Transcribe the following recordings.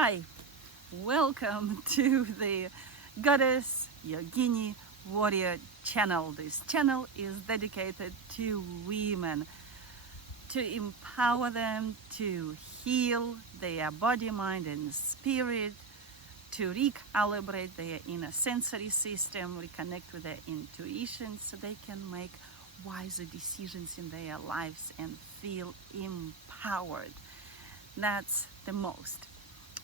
Hi, welcome to the Goddess Yogini Warrior channel. This channel is dedicated to women, to empower them to heal their body, mind and spirit, to recalibrate their inner sensory system, reconnect with their intuition so they can make wiser decisions in their lives and feel empowered. That's the most.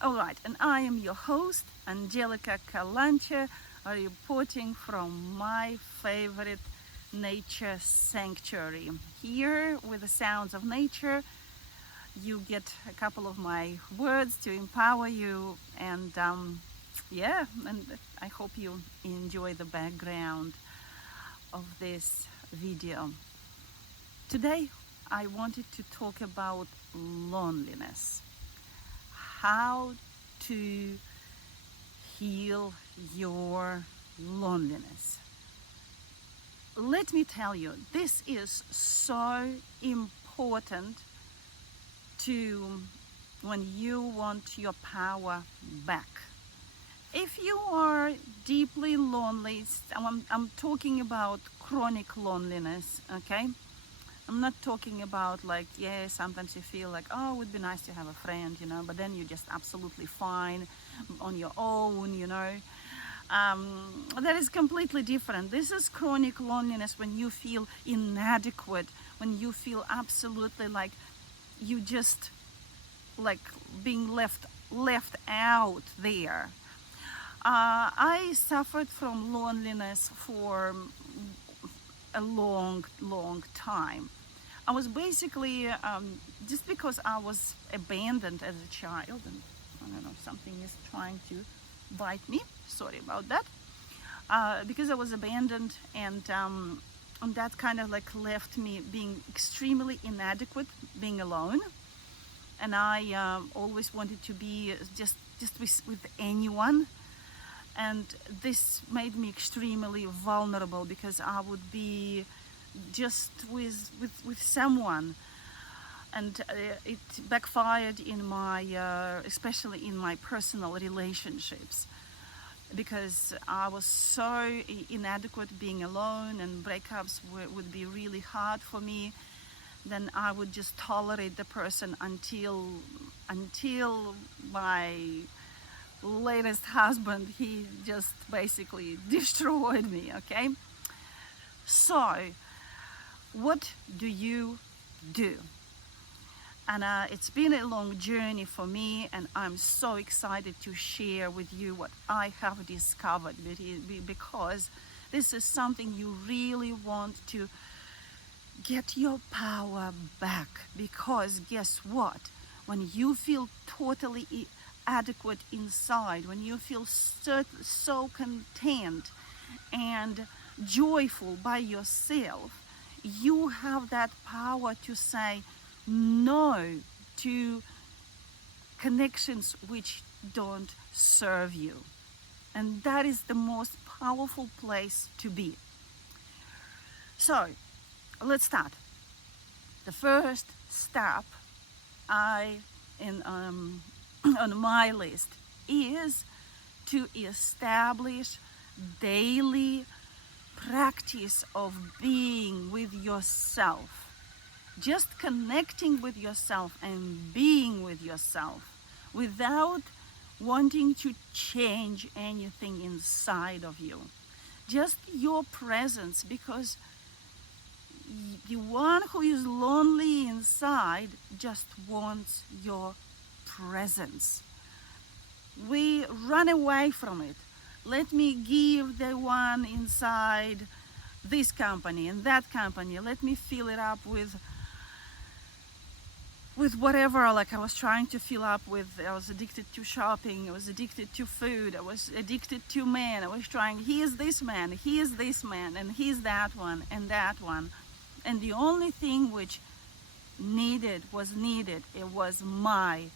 All right, and I am your host, Angelica Kalancha, reporting from my favorite nature sanctuary. Here, with the sounds of nature, you get a couple of my words to empower you, and and I hope you enjoy the background of this video. Today, I wanted to talk about loneliness. How to heal your loneliness. Let me tell you, this is so important to when you want your power back. If you are deeply lonely, I'm talking about chronic loneliness, okay? I'm not talking about like, yeah, sometimes you feel like, oh, it would be nice to have a friend, but then you're just absolutely fine on your own, That is completely different. This is chronic loneliness when you feel inadequate, when you feel absolutely like you just like being left out there. I suffered from loneliness for a long time. I was basically just because I was abandoned as a child, and I don't know, something is trying to bite me, sorry about that, because I was abandoned, and that kind of like left me being extremely inadequate, being alone. And I always wanted to be just with anyone. And this made me extremely vulnerable because I would be just with someone, and it backfired in my especially in my personal relationships, because I was so inadequate being alone, and breakups would be really hard for me. Then I would just tolerate the person until my latest husband, he just basically destroyed me, okay? So what do you do? And it's been a long journey for me, and I'm so excited to share with you what I have discovered, because this is something you really want to get your power back. Because guess what? When you feel totally adequate inside, when you feel so content and joyful by yourself, you have that power to say no to connections which don't serve you. And that is the most powerful place to be. So let's start. The first step on my list is to establish daily practice of being with yourself. Just connecting with yourself and being with yourself without wanting to change anything inside of you. Just your presence, because the one who is lonely inside just wants your presence. We run away from it. Let me give the one inside this company and that company. Let me fill it up with whatever, like I was trying to fill up with. I was addicted to shopping, I was addicted to food, I was addicted to men. I was trying, he is this man, he is this man, and he's that one and that one. And the only thing which was needed, it was my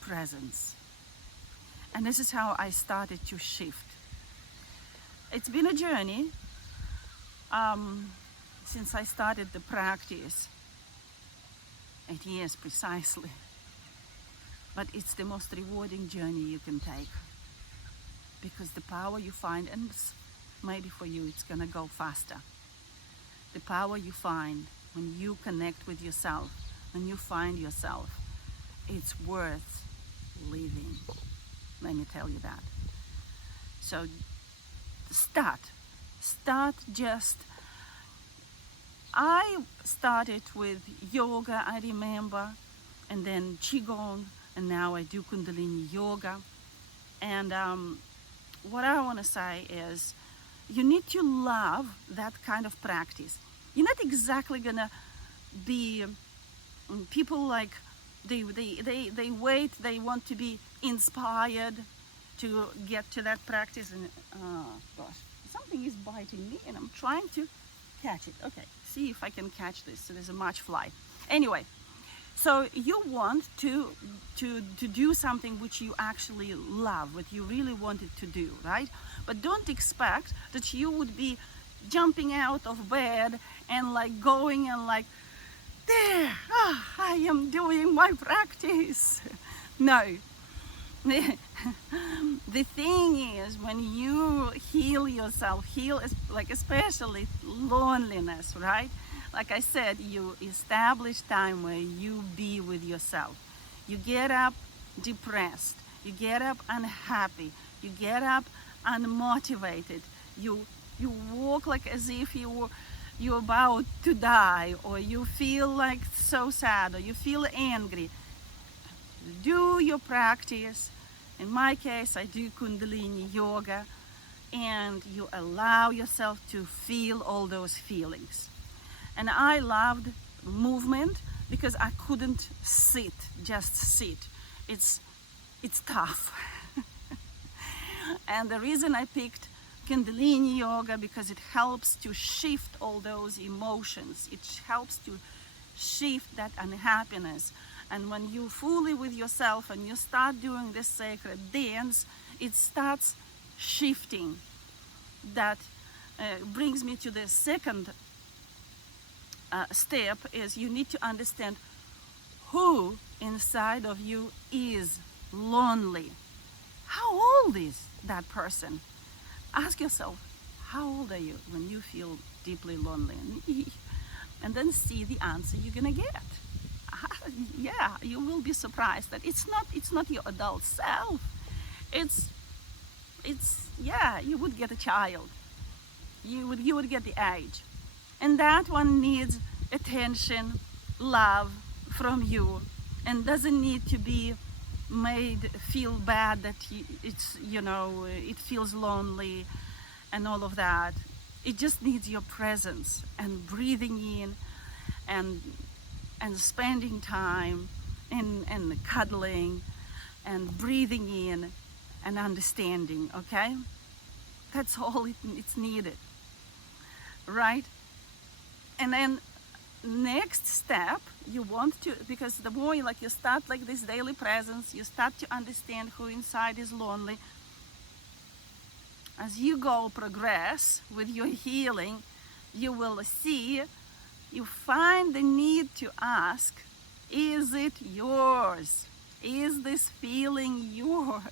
presence. And this is how I started to shift. It's been a journey since I started the practice. 8 years precisely. but it's the most rewarding journey you can take, because the power you find, and maybe for you it's gonna go faster, the power you find when you connect with yourself, when you find yourself, it's worth living. Let me tell you that. So start just, I started with yoga, I remember, and then Qigong, and now I do Kundalini yoga. And what I want to say is, you need to love that kind of practice. You're not exactly gonna be people like they wait, they want to be inspired to get to that practice, and gosh, something is biting me and I'm trying to catch it. Okay, see if I can catch this. So there's a march fly. Anyway, so you want to do something which you actually love, what you really wanted to do, right? But don't expect that you would be jumping out of bed and like going and like, there, I am doing my practice. No. The thing is, when you heal yourself, like especially loneliness, right? Like I said, you establish time where you be with yourself. You get up depressed, you get up unhappy, you get up unmotivated, you walk like as if you're about to die, or you feel like so sad, or you feel angry. Do your practice. In my case, I do Kundalini yoga, and you allow yourself to feel all those feelings. And I loved movement because I couldn't just sit. It's tough. And the reason I picked Kundalini yoga, because it helps to shift all those emotions. It helps to shift that unhappiness. And when you fully with yourself and you start doing this sacred dance, it starts shifting. That brings me to the second step, is you need to understand who inside of you is lonely. How old is that person? Ask yourself, how old are you when you feel deeply lonely? And then see the answer you're gonna get. Yeah, you will be surprised that it's not your adult self. It's yeah, you would get a child. You would get the age. And that one needs attention, love from you, and doesn't need to be made feel bad that it feels lonely and all of that. It just needs your presence and breathing in and spending time and cuddling and breathing in and understanding, okay? That's all it's needed, right? And then next step, you want to, because the more you start like this daily presence, you start to understand who inside is lonely. As you progress with your healing, you will see, you find the need to ask, is it yours? Is this feeling yours?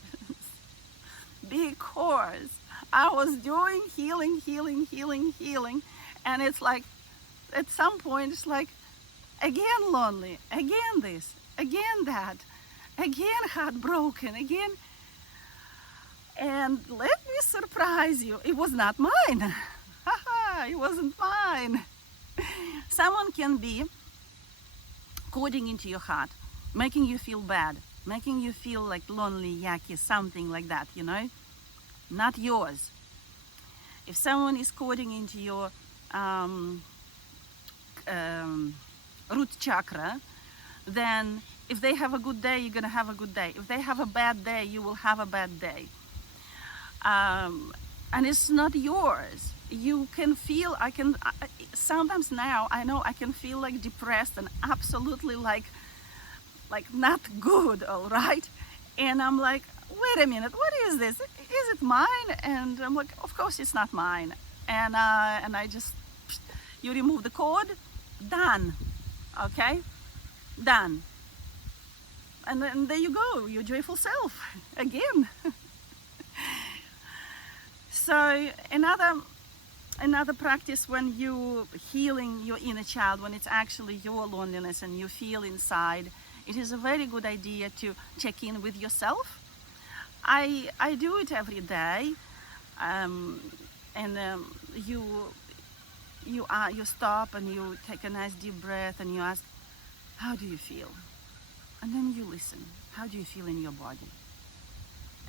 Because I was doing healing, and it's like, at some point, it's like, again lonely, again this, again that, again heartbroken, again. And let me surprise you, it was not mine. It wasn't mine. Someone can be coding into your heart, making you feel bad, making you feel like lonely, yucky, something like that, not yours. If someone is coding into your root chakra, then if they have a good day, you're gonna have a good day. If they have a bad day, you will have a bad day. And it's not yours. You can feel, sometimes now I know I can feel like depressed and absolutely like not good, all right? And I'm like, wait a minute, what is this? Is it mine? And I'm like, of course it's not mine. And I just, you remove the cord, done, okay? Done. and then there you go, your joyful self again. So another practice when you healing your inner child, when it's actually your loneliness and you feel inside, it is a very good idea to check in with yourself. I do it every day, and you stop and you take a nice deep breath and you ask, how do you feel? And then you listen. How do you feel in your body?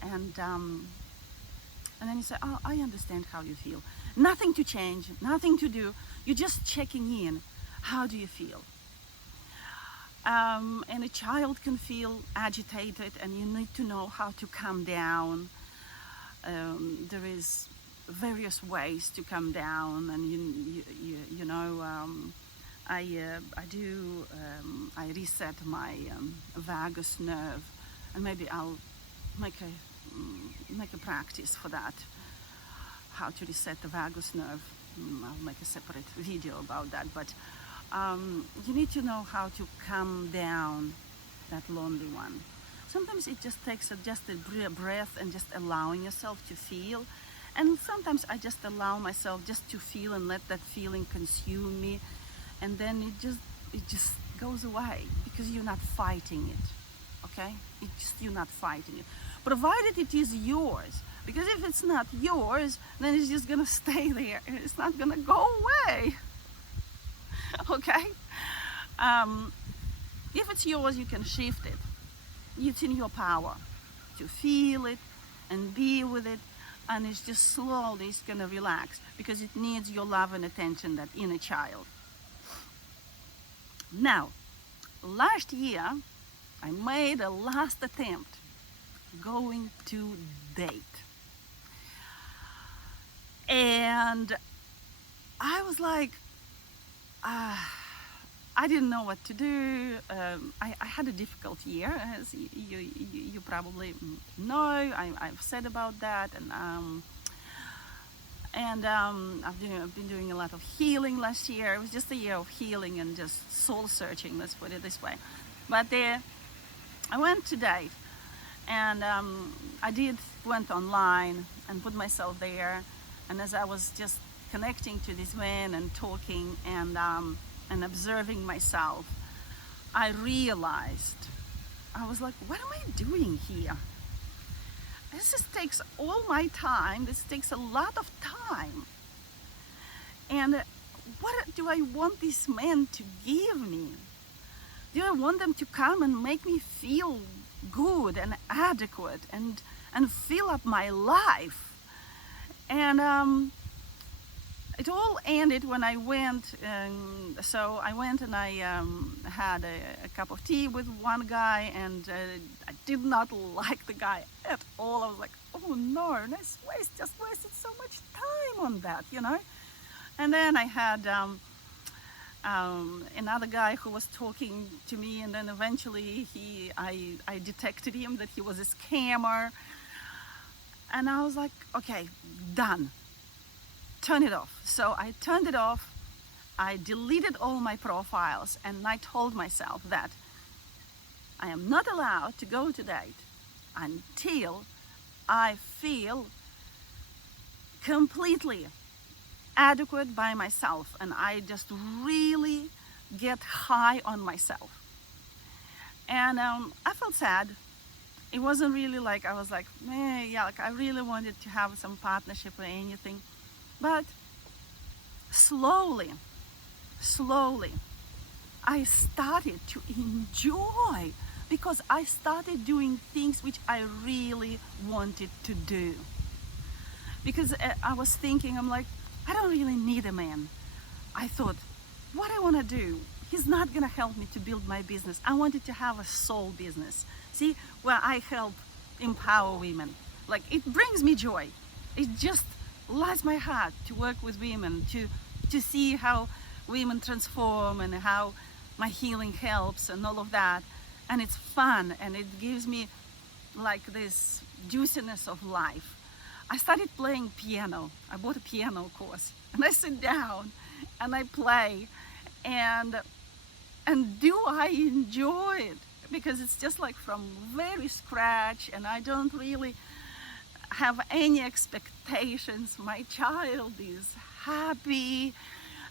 And then you say, oh, I understand how you feel. Nothing to change, nothing to do. You're just checking in. How do you feel? And a child can feel agitated, and you need to know how to calm down. There is various ways to calm down, and you know, I reset my vagus nerve, and maybe I'll make a practice for that. How to reset the vagus nerve. I'll make a separate video about that, but you need to know how to calm down that lonely one. Sometimes it just takes just a breath and just allowing yourself to feel. And sometimes I just allow myself just to feel and let that feeling consume me. And then it just goes away because you're not fighting it, okay? You're not fighting it. Provided it is yours. Because if it's not yours, then it's just gonna stay there and it's not gonna go away. Okay? If it's yours, you can shift it. It's in your power to feel it and be with it, and it's just slowly it's gonna relax because it needs your love and attention, that inner child. Now, last year, I made a last attempt going to date. And I was like, I didn't know what to do. I had a difficult year, as you probably know. I've said about that, and I've been doing a lot of healing last year. It was just a year of healing and just soul searching. Let's put it this way. But I went to date, and I went online and put myself there. And as I was just connecting to this man and talking and observing myself, I realized, I was like, what am I doing here? This just takes all my time. This takes a lot of time. And what do I want this man to give me? Do I want them to come and make me feel good and adequate and fill up my life? And it all ended when I went. So I went and I had a cup of tea with one guy, and I did not like the guy at all. I was like, oh no, just wasted so much time on that, you know. And then I had another guy who was talking to me, and then eventually I detected him that he was a scammer. And I was like, okay, done. Turn it off. So I turned it off. I deleted all my profiles, and I told myself that I am not allowed to go to date until I feel completely adequate by myself, and I just really get high on myself. And I felt sad. It wasn't really like I was like, yeah, like I really wanted to have some partnership or anything. But slowly, I started to enjoy, because I started doing things which I really wanted to do. Because I was thinking, I'm like, I don't really need a man. I thought, what I want to do, he's not going to help me to build my business. I wanted to have a soul business. See, where I help empower women. Like, it brings me joy. It just lights my heart to work with women, to see how women transform and how my healing helps and all of that. And it's fun, and it gives me like this juiciness of life. I started playing piano. I bought a piano course, and I sit down and I play, and do I enjoy it? because it's just like from very scratch, and I don't really have any expectations. My child is happy,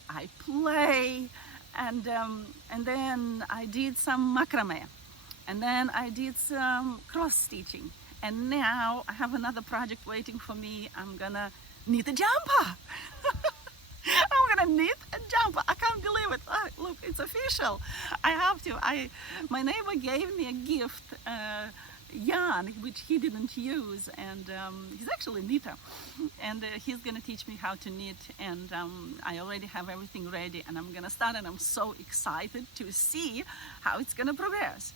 I play, and then I did some macrame, and then I did some cross stitching, and now I have another project waiting for me. I'm gonna knit a jumper. I'm gonna knit a jumper. I can't believe it. Ah, look, it's official. I have to. My neighbor gave me a gift, yarn which he didn't use, and he's actually a knitter, and he's gonna teach me how to knit, and I already have everything ready, and I'm gonna start, and I'm so excited to see how it's gonna progress.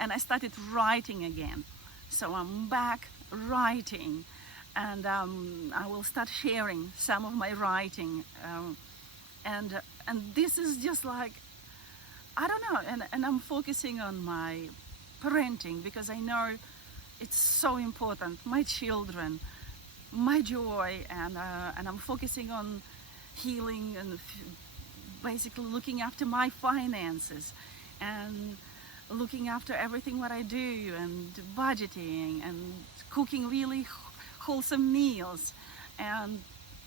And I started writing again, so I'm back writing, and I will start sharing some of my writing, and this is just like, I don't know, and I'm focusing on my parenting, because I know it's so important. My children, my joy, and I'm focusing on healing and basically looking after my finances and looking after everything what I do, and budgeting and cooking really wholesome meals and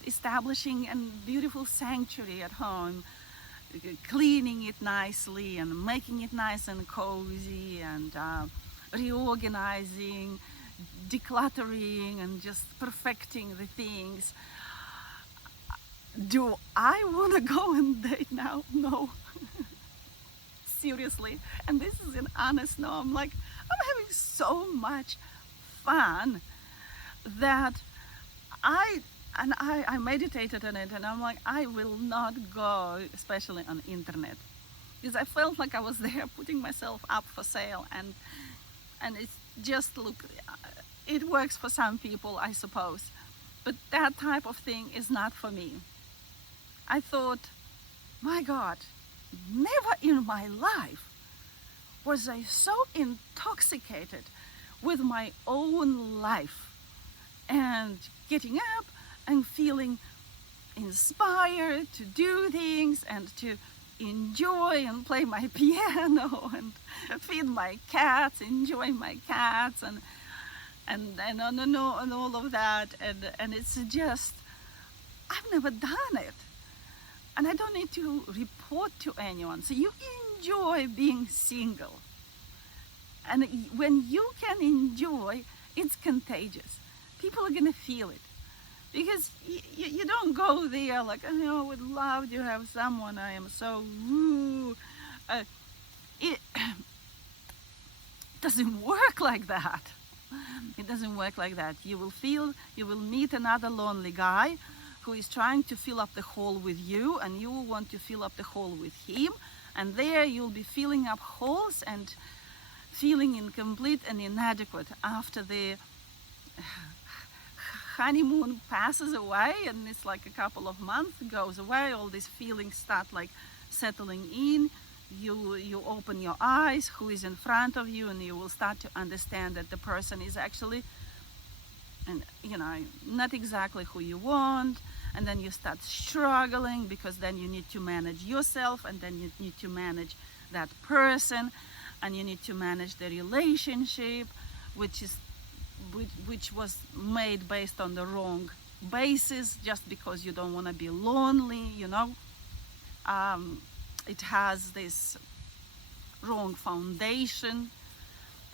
establishing a beautiful sanctuary at home, cleaning it nicely and making it nice and cozy, and reorganizing, decluttering, and just perfecting the things. Do I want to go on date now? No. Seriously. And this is an honest no. I'm having so much fun that I meditated on it, and I'm like, I will not go, especially on internet, because I felt like I was there putting myself up for sale, and it's just, look, it works for some people, I suppose, but that type of thing is not for me. I thought, my God, never in my life was I so intoxicated with my own life and getting up and feeling inspired to do things and to enjoy and play my piano and feed my cats, enjoy my cats, and all of that, and it's just, I've never done it, and I don't need to report to anyone. So you enjoy being single, and when you can enjoy, it's contagious. People are gonna feel it, because you don't go there like, oh, I would love to have someone, I am so woo. It doesn't work like that. It doesn't work like that. You will meet another lonely guy who is trying to fill up the hole with you, and you will want to fill up the hole with him, and there you'll be filling up holes and feeling incomplete and inadequate. After the honeymoon passes away, and it's like a couple of months goes away, all these feelings start like settling in. You open your eyes, who is in front of you, and you will start to understand that the person is actually, and not exactly who you want. And then you start struggling, because then you need to manage yourself, and then you need to manage that person, and you need to manage the relationship, which was made based on the wrong basis, just because you don't want to be lonely. It has this wrong foundation,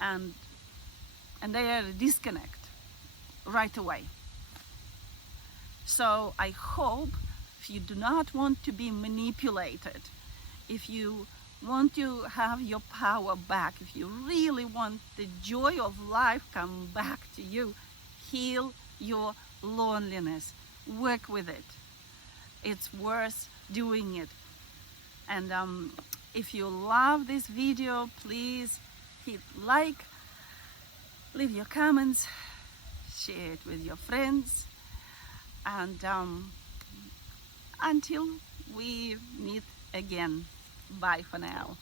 and they are a disconnect right away. So I hope, if you do not want to be manipulated, if you want to have your power back, if you really want the joy of life come back to you, heal your loneliness, work with it. It's worth doing it. And if you love this video, please hit like, leave your comments, share it with your friends, and until we meet again, bye for now.